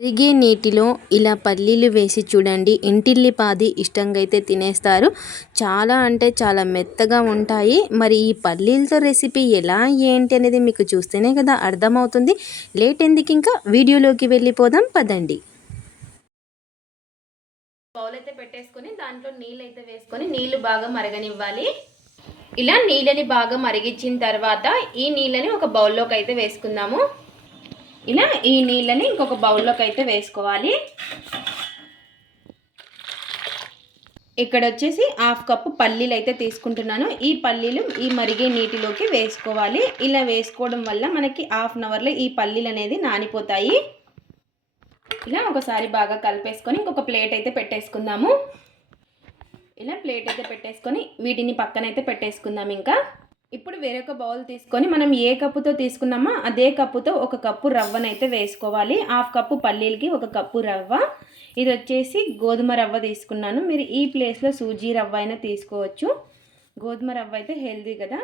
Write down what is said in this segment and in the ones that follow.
మరిగే నీటిలో ఇలా పల్లీలు వేసి చూడండి. ఇంటిల్లిపాది ఇష్టంగా అయితే తినేస్తారు. చాలా అంటే చాలా మెత్తగా ఉంటాయి. మరి ఈ పల్లీలతో రెసిపీ ఎలా ఏంటి అనేది మీకు చూస్తేనే కదా అర్థమవుతుంది. లేట్ ఎందుకు, ఇంకా వీడియోలోకి వెళ్ళిపోదాం పదండి. బౌల్ అయితే పెట్టేసుకొని దాంట్లో నీళ్ళు అయితే వేసుకొని నీళ్లు బాగా మరగనివ్వాలి. ఇలా నీళ్ళని బాగా మరిగించిన తర్వాత ఈ నీళ్ళని ఒక బౌల్లోకి అయితే వేసుకుందాము. ఇలా ఈ నీళ్ళని ఇంకొక బౌల్లోకి అయితే వేసుకోవాలి. ఇక్కడ వచ్చేసి 1/2 కప్పు పల్లీలు అయితే తీసుకుంటున్నాను. ఈ పల్లీలు ఈ మరిగే నీటిలోకి వేసుకోవాలి. ఇలా వేసుకోవడం వల్ల మనకి 1/2 అవర్లో ఈ పల్లీలు అనేది నానిపోతాయి. ఇలా ఒకసారి బాగా కలిపేసుకొని ఇంకొక ప్లేట్ అయితే పెట్టేసుకుందాము. ఇలా ప్లేట్ అయితే పెట్టేసుకొని వీటిని పక్కనైతే పెట్టేసుకుందాం. ఇంకా ఇప్పుడు వేరొక బౌల్ తీసుకొని మనం ఏ కప్పుతో తీసుకున్నామో అదే కప్పుతో 1 కప్పు రవ్వనైతే వేసుకోవాలి. 1/2 కప్పు పల్లీలకి 1 కప్పు రవ్వ. ఇది వచ్చేసి గోధుమ రవ్వ తీసుకున్నాను. మీరు ఈ ప్లేస్లో సూజీ రవ్వ అయినా తీసుకోవచ్చు. గోధుమ రవ్వ అయితే హెల్దీ కదా.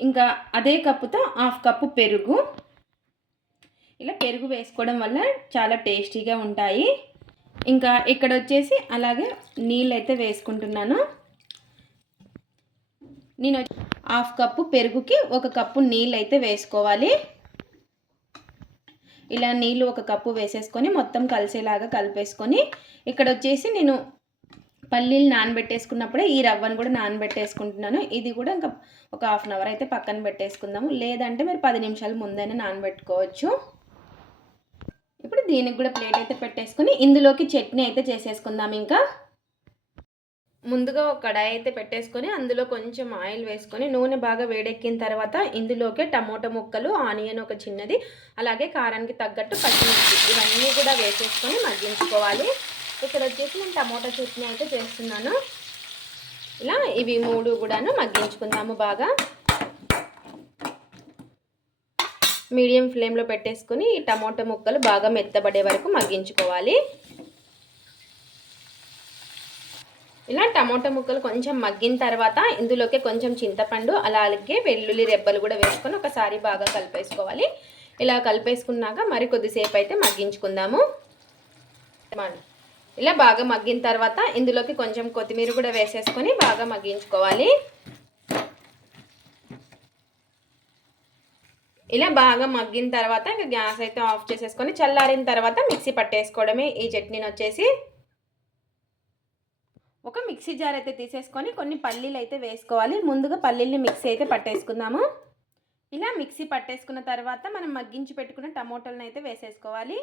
ఇంకా అదే కప్పుతో 1/2 కప్పు పెరుగు. ఇలా పెరుగు వేసుకోవడం వల్ల చాలా టేస్టీగా ఉంటాయి. ఇంకా ఇక్కడ వచ్చేసి అలాగే నీళ్ళు అయితే వేసుకుంటున్నాను. నేను 1/2 కప్పు పెరుగుకి 1 కప్పు నీళ్ళు అయితే వేసుకోవాలి. ఇలా నీళ్ళు 1 కప్పు వేసేసుకొని మొత్తం కలిసేలాగా కలిపేసుకొని ఇక్కడ వచ్చేసి నేను పల్లీలు నానబెట్టేసుకున్నప్పుడే ఈ రవ్వను కూడా నానబెట్టేసుకుంటున్నాను. ఇది కూడా ఇంకా ఒక 1/2 అవర్ అయితే పక్కన పెట్టేసుకుందాము. లేదంటే మీరు 10 నిమిషాల ముందైనా నానబెట్టుకోవచ్చు. ఇప్పుడు దీనికి కూడా ప్లేట్ అయితే పెట్టేసుకొని ఇందులోకి చట్నీ అయితే చేసేసుకుందాం. ఇంకా ముందుగా ఒక కడాయి అయితే పెట్టేసుకొని అందులో కొంచెం ఆయిల్ వేసుకొని నూనె బాగా వేడెక్కిన తర్వాత ఇందులోకి టమోటా ముక్కలు, ఆనియన్ ఒక చిన్నది, అలాగే కారానికి తగ్గట్టు పచ్చిమిర్చి ఇవన్నీ కూడా వేసేసుకొని మగ్గించుకోవాలి. ఇక్కడ వచ్చేసి నేను టమోటా చట్నీ అయితే చేస్తున్నాను. ఇలా ఇవి 3 కూడాను మగ్గించుకుందాము. బాగా మీడియం ఫ్లేమ్లో పెట్టేసుకొని ఈ టమోటా ముక్కలు బాగా మెత్తబడే వరకు మగ్గించుకోవాలి. ఇలా టమోటా ముక్కలు కొంచెం మగ్గిన తర్వాత ఇందులోకి కొంచెం చింతపండు, అలాగే వెల్లుల్లి రెబ్బలు కూడా వేసుకొని ఒకసారి బాగా కలిపేసుకోవాలి. ఇలా కలిపేసుకున్నాక మరి కొద్దిసేపు అయితే మగ్గించుకుందాము. ఇలా బాగా మగ్గిన తర్వాత ఇందులోకి కొంచెం కొత్తిమీర కూడా వేసేసుకొని బాగా మగ్గించుకోవాలి. ఇలా బాగా మగ్గిన తర్వాత ఇంకా గ్యాస్ అయితే ఆఫ్ చేసేసుకొని చల్లారిన తర్వాత మిక్సీ పట్టేసుకోవడమే ఈ చట్నీని వచ్చేసి. ఒక మిక్సీ జార్ అయితే తీసేసుకొని కొన్ని పల్లీలు అయితే వేసుకోవాలి. ముందుగా పల్లీల్ని మిక్సీ అయితే పట్టేసుకుందాము. ఇలా మిక్సీ పట్టేసుకున్న తర్వాత మనం మగ్గించి పెట్టుకున్న టమోటాలను అయితే వేసేసుకోవాలి.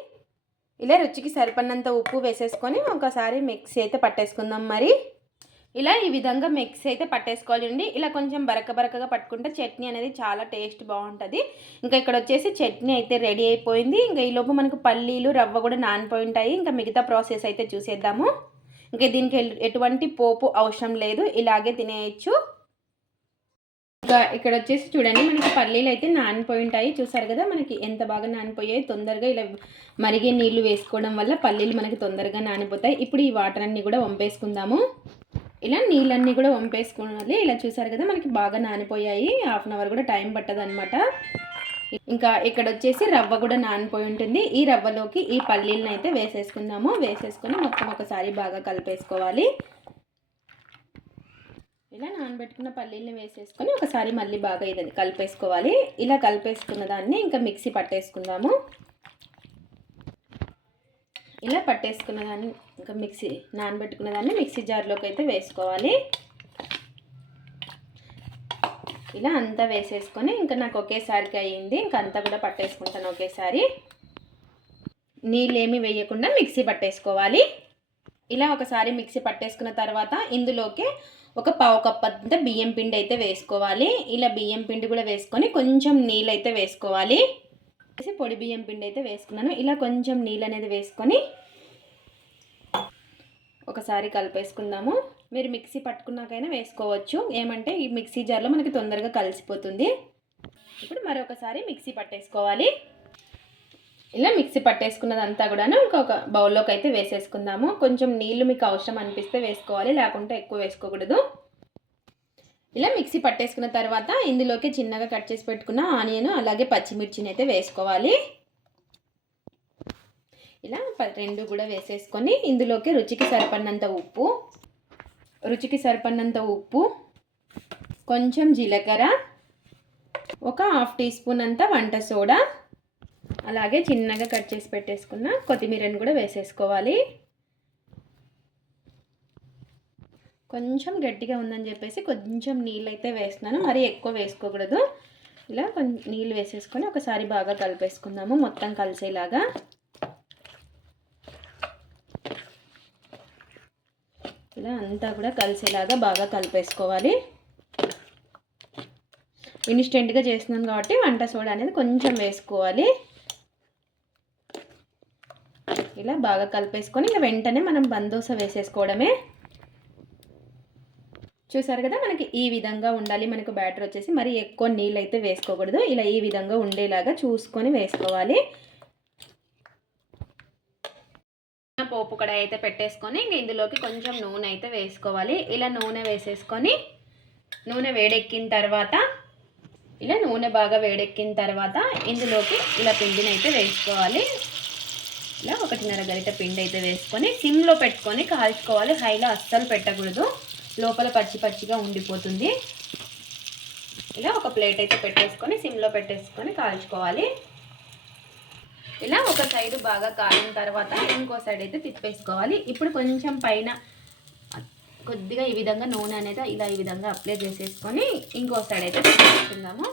ఇలా రుచికి సరిపడినంత ఉప్పు వేసేసుకొని ఒకసారి మిక్సీ అయితే పట్టేసుకుందాం. మరి ఇలా ఈ విధంగా మిక్సీ అయితే పట్టేసుకోవాలండి. ఇలా కొంచెం బరకగా పట్టుకుంటే చట్నీ అనేది చాలా టేస్ట్ బాగుంటుంది. ఇంకా ఇక్కడ వచ్చేసి చట్నీ అయితే రెడీ అయిపోయింది. ఇంకా ఈలోపు మనకు పల్లీలు, రవ్వ కూడా నానిపోయి ఉంటాయి. ఇంకా మిగతా ప్రాసెస్ అయితే చూసేద్దాము. ఇంకా దీనికి ఎటువంటి పోపు అవసరం లేదు, ఇలాగే తినేయచ్చు. ఇంకా ఇక్కడ వచ్చేసి చూడండి మనకి పల్లీలు అయితే నానిపోయి ఉంటాయి. చూసారు కదా మనకి ఎంత బాగా నానిపోయాయి. తొందరగా ఇలా మరిగే నీళ్లు వేసుకోవడం వల్ల పల్లీలు మనకి తొందరగా నానిపోతాయి. ఇప్పుడు ఈ వాటర్ అన్నీ కూడా వంపేసుకుందాము. ఇలా నీళ్ళన్నీ కూడా వంపేసుకోవాలి. ఇలా చూసారు కదా మనకి బాగా నానిపోయాయి. 1/2 అవర్ కూడా టైం పట్టదనమాట. ఇంకా ఇక్కడ వచ్చేసి రవ్వ కూడా నానిపోయి ఉంటుంది. ఈ రవ్వలోకి ఈ పల్లీలను అయితే వేసేసుకుందాము. వేసేసుకొని మొత్తం ఒకసారి బాగా కలిపేసుకోవాలి. ఇలా నానబెట్టుకున్న పల్లీలను వేసేసుకొని ఒకసారి మళ్ళీ బాగా ఇది కలిపేసుకోవాలి. ఇలా కలిపేసుకున్న దాన్ని ఇంకా మిక్సీ పట్టేసుకుందాము. ఇలా పట్టేసుకున్న దాన్ని ఇంకా నానబెట్టుకున్న దాన్ని మిక్సీ జార్లోకి అయితే వేసుకోవాలి. ఇలా అంతా వేసేసుకొని ఇంకా నాకు ఒకేసారికి అయ్యింది. ఇంకా అంతా కూడా పట్టేసుకుంటాను ఒకేసారి. నీళ్ళేమి వేయకుండా మిక్సీ పట్టేసుకోవాలి. ఇలా ఒకసారి మిక్సీ పట్టేసుకున్న తర్వాత ఇందులోకి ఒక 1/4 కప్ అంత బియ్యం పిండి అయితే వేసుకోవాలి. ఇలా బియ్యం పిండి కూడా వేసుకొని కొంచెం నీళ్ళు అయితే వేసుకోవాలి. పొడి బియ్యం పిండి అయితే వేసుకున్నాను. ఇలా కొంచెం నీళ్ళు అనేది వేసుకొని ఒకసారి కలిపేసుకుందాము. మీరు మిక్సీ పట్టుకున్నాకైనా వేసుకోవచ్చు. ఏమంటే ఈ మిక్సీ జార్లో మనకి తొందరగా కలిసిపోతుంది. ఇప్పుడు మరొకసారి మిక్సీ పట్టేసుకోవాలి. ఇలా మిక్సీ పట్టేసుకున్నదంతా కూడాను ఇంకొక బౌల్లోకి అయితే వేసేసుకుందాము. కొంచెం నీళ్లు మీకు అవసరం అనిపిస్తే వేసుకోవాలి, లేకుంటే ఎక్కువ వేసుకోకూడదు. ఇలా మిక్సీ పట్టేసుకున్న తర్వాత ఇందులోకి చిన్నగా కట్ చేసి పెట్టుకున్న ఆనియన్ అలాగే పచ్చిమిర్చిని అయితే వేసుకోవాలి. ఇలా రెండు కూడా వేసేసుకొని ఇందులోకి రుచికి సరిపడినంత ఉప్పు, కొంచెం జీలకర్ర, ఒక 1/2 టీ స్పూన్ అంత వంట సోడా, అలాగే చిన్నగా కట్ చేసి పెట్టేసుకున్న కొత్తిమీరని కూడా వేసేసుకోవాలి. కొంచెం గట్టిగా ఉందని చెప్పేసి కొంచెం నీళ్ళు అయితే వేస్తున్నాను, మరీ ఎక్కువ వేసుకోకూడదు. ఇలా కొంచెం నీళ్ళు వేసేసుకొని ఒకసారి బాగా కలిపేసుకుందాము మొత్తం కలిసేలాగా. ఇలా అంతా కూడా కలిసేలాగా బాగా కలిపేసుకోవాలి. ఇన్స్టెంట్గా చేస్తున్నాను కాబట్టి వంట సోడా అనేది కొంచెం వేసుకోవాలి. ఇలా బాగా కలిపేసుకొని ఇంకా వెంటనే మనం బందోస వేసేసుకోవడమే. చూసారు కదా, మనకి ఈ విధంగా ఉండాలి. మనకు బ్యాటర్ వచ్చేసి మరి ఎక్కువ నీళ్ళు అయితే వేసుకోకూడదు. ఇలా ఈ విధంగా ఉండేలాగా చూసుకొని వేసుకోవాలి. పోపు కడాయి అయితే పెట్టేసుకొని ఇంక ఇందులోకి కొంచెం నూనె అయితే వేసుకోవాలి. ఇలా నూనె వేసేసుకొని నూనె బాగా వేడెక్కిన తర్వాత ఇందులోకి ఇలా పిండిని అయితే వేసుకోవాలి. ఇలా 1.5 గరిట పిండి అయితే వేసుకొని సిమ్లో పెట్టుకొని కాల్చుకోవాలి. హైలో అస్సలు పెట్టకూడదు, లోపల పచ్చిగా ఉండిపోతుంది. ఇలా ఒక ప్లేట్ అయితే పెట్టేసుకొని సిమ్లో పెట్టేసుకొని కాల్చుకోవాలి. ఇలా ఒక సైడు బాగా కాలిన తర్వాత ఇంకో సైడ్ అయితే తిప్పేసుకోవాలి. ఇప్పుడు కొంచెం పైన కొద్దిగా ఈ విధంగా నూనె అనేది ఇలా ఈ విధంగా అప్లై చేసేసుకొని ఇంకో సైడ్ అయితే తిప్పేసుకుందాము.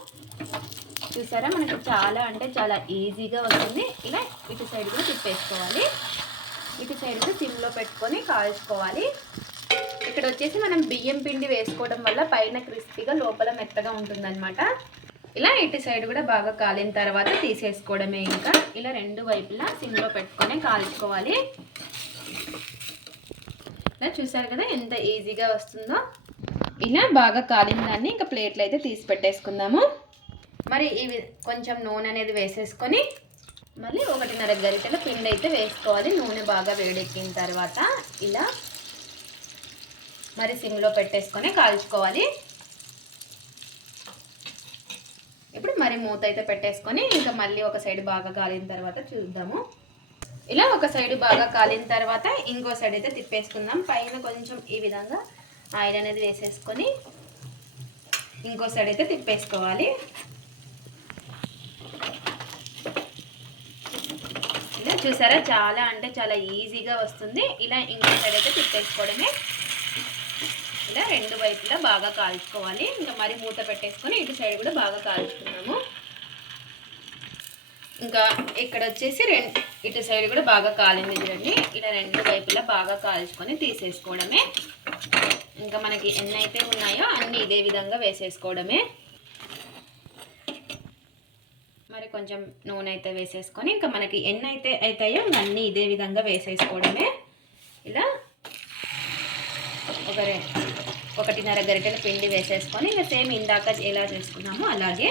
చూసారా, మనకి చాలా అంటే చాలా ఈజీగా వస్తుంది. ఇలా ఇటు సైడ్ కూడా తిప్పేసుకోవాలి. ఇటు సైడ్ కూడా సిమ్లో పెట్టుకొని కాల్చుకోవాలి. ఇక్కడ వచ్చేసి మనం బియ్యం పిండి వేసుకోవడం వల్ల పైన క్రిస్పీగా లోపల మెత్తగా ఉంటుందన్నమాట. ఇలా ఇటు సైడ్ కూడా బాగా కాలిన తర్వాత తీసేసుకోవడమే. ఇంకా ఇలా రెండు వైపులా సిమ్లో పెట్టుకొని కాల్చుకోవాలి. ఇలా చూసారు కదా ఎంత ఈజీగా వస్తుందో. ఇలా బాగా కాలిన దాన్ని ఇంకా ప్లేట్లో అయితే తీసి పెట్టేసుకుందాము. మరి ఇవి కొంచెం నూనె అనేది వేసేసుకొని మళ్ళీ 1.5 గరిటెల పిండి అయితే వేసుకోవాలి. నూనె బాగా వేడెక్కిన తర్వాత ఇలా మరి సిమ్లో పెట్టేసుకొని కాల్చుకోవాలి. ఇప్పుడు మరి మూత అయితే పెట్టేసుకొని ఇంకా మళ్ళీ ఒక సైడ్ బాగా కాలిన తర్వాత చూద్దాము. ఇలా ఒక సైడ్ బాగా కాలిన తర్వాత ఇంకో సైడ్ అయితే తిప్పేసుకుందాం. పైన కొంచెం ఈ విధంగా ఆయిల్ అనేది వేసేసుకొని ఇంకో సైడ్ అయితే తిప్పేసుకోవాలి. ఇలా చూసారా, చాలా అంటే చాలా ఈజీగా వస్తుంది. ఇలా ఇంకో సైడ్ అయితే తిప్పేసుకోవడమే. ఇలా రెండు వైపులా బాగా కాల్చుకోవాలి. ఇంకా మరి మూత పెట్టేసుకొని ఇటు సైడ్ కూడా బాగా కాల్చుకున్నాము. ఇంకా ఇక్కడ వచ్చేసి ఇటు సైడ్ కూడా బాగా కాలింది చూడండి. ఇలా రెండు వైపులా బాగా కాల్చుకొని తీసేసుకోవడమే. ఇంకా మనకి ఎన్ని అయితే ఉన్నాయో అన్నీ ఇదే విధంగా వేసేసుకోవడమే. మరి కొంచెం నూనె అయితే వేసేసుకొని ఇంకా మనకి ఎన్ని అయితే అవుతాయో అన్నీ ఇదే విధంగా వేసేసుకోవడమే. ఇలా 1.5 గరిటెల పిండి వేసేసుకొని ఇంకా సేమ్ ఇందాక ఎలా చేసుకున్నామో అలాగే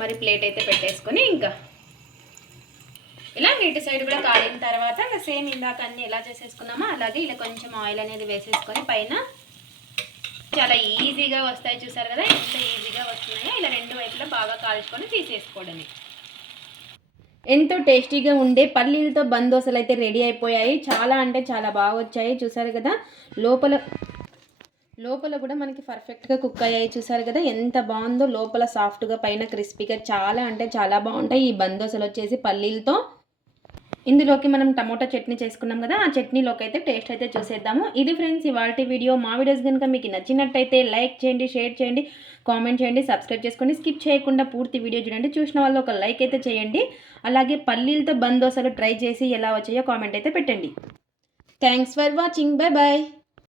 మరి ప్లేట్ అయితే పెట్టేసుకొని ఇంకా ఇలా ఇటు సైడ్ కూడా కాలిన తర్వాత ఇంకా సేమ్ ఇందాక అన్నీ ఎలా చేసేసుకున్నామో అలాగే ఇలా కొంచెం ఆయిల్ అనేది వేసేసుకొని పైన చాలా ఈజీగా వస్తాయి. చూసారు కదా ఎంత ఈజీగా వస్తున్నాయో. ఇలా రెండు వైపులా బాగా కాల్చుకొని తీసేసుకోవడమే. ఎంతో టేస్టీగా ఉండే పల్లీలతో బందోసలు అయితే రెడీ అయిపోయాయి. చాలా అంటే చాలా బాగా వచ్చాయి. చూసారు కదా, లోపల కూడా మనకి పర్ఫెక్ట్గా కుక్ అయ్యాయి. చూసారు కదా ఎంత బాగుందో, లోపల సాఫ్ట్గా పైన క్రిస్పీగా. చాలా అంటే చాలా బాగుంటాయి ఈ బందోసలు వచ్చేసి పల్లీలతో. ఇందులోకి మనం టమోటా చట్నీ చేసుకున్నాం కదా, ఆ చట్నీలోకి అయితే టేస్ట్ అయితే చూసేద్దాము. ఇది ఫ్రెండ్స్ ఇవాల్టి వీడియో. మా వీడియోస్ కనుక మీకు నచ్చినట్టయితే లైక్ చేయండి, షేర్ చేయండి, కామెంట్ చేయండి, సబ్స్క్రైబ్ చేసుకోండి. స్కిప్ చేయకుండా పూర్తి వీడియో చూడండి. చూసిన వాళ్ళు ఒక లైక్ అయితే చేయండి. అలాగే పల్లీలతో బందోసలు ట్రై చేసి ఎలా వచ్చాయో కామెంట్ అయితే పెట్టండి. Thanks for watching. Bye bye.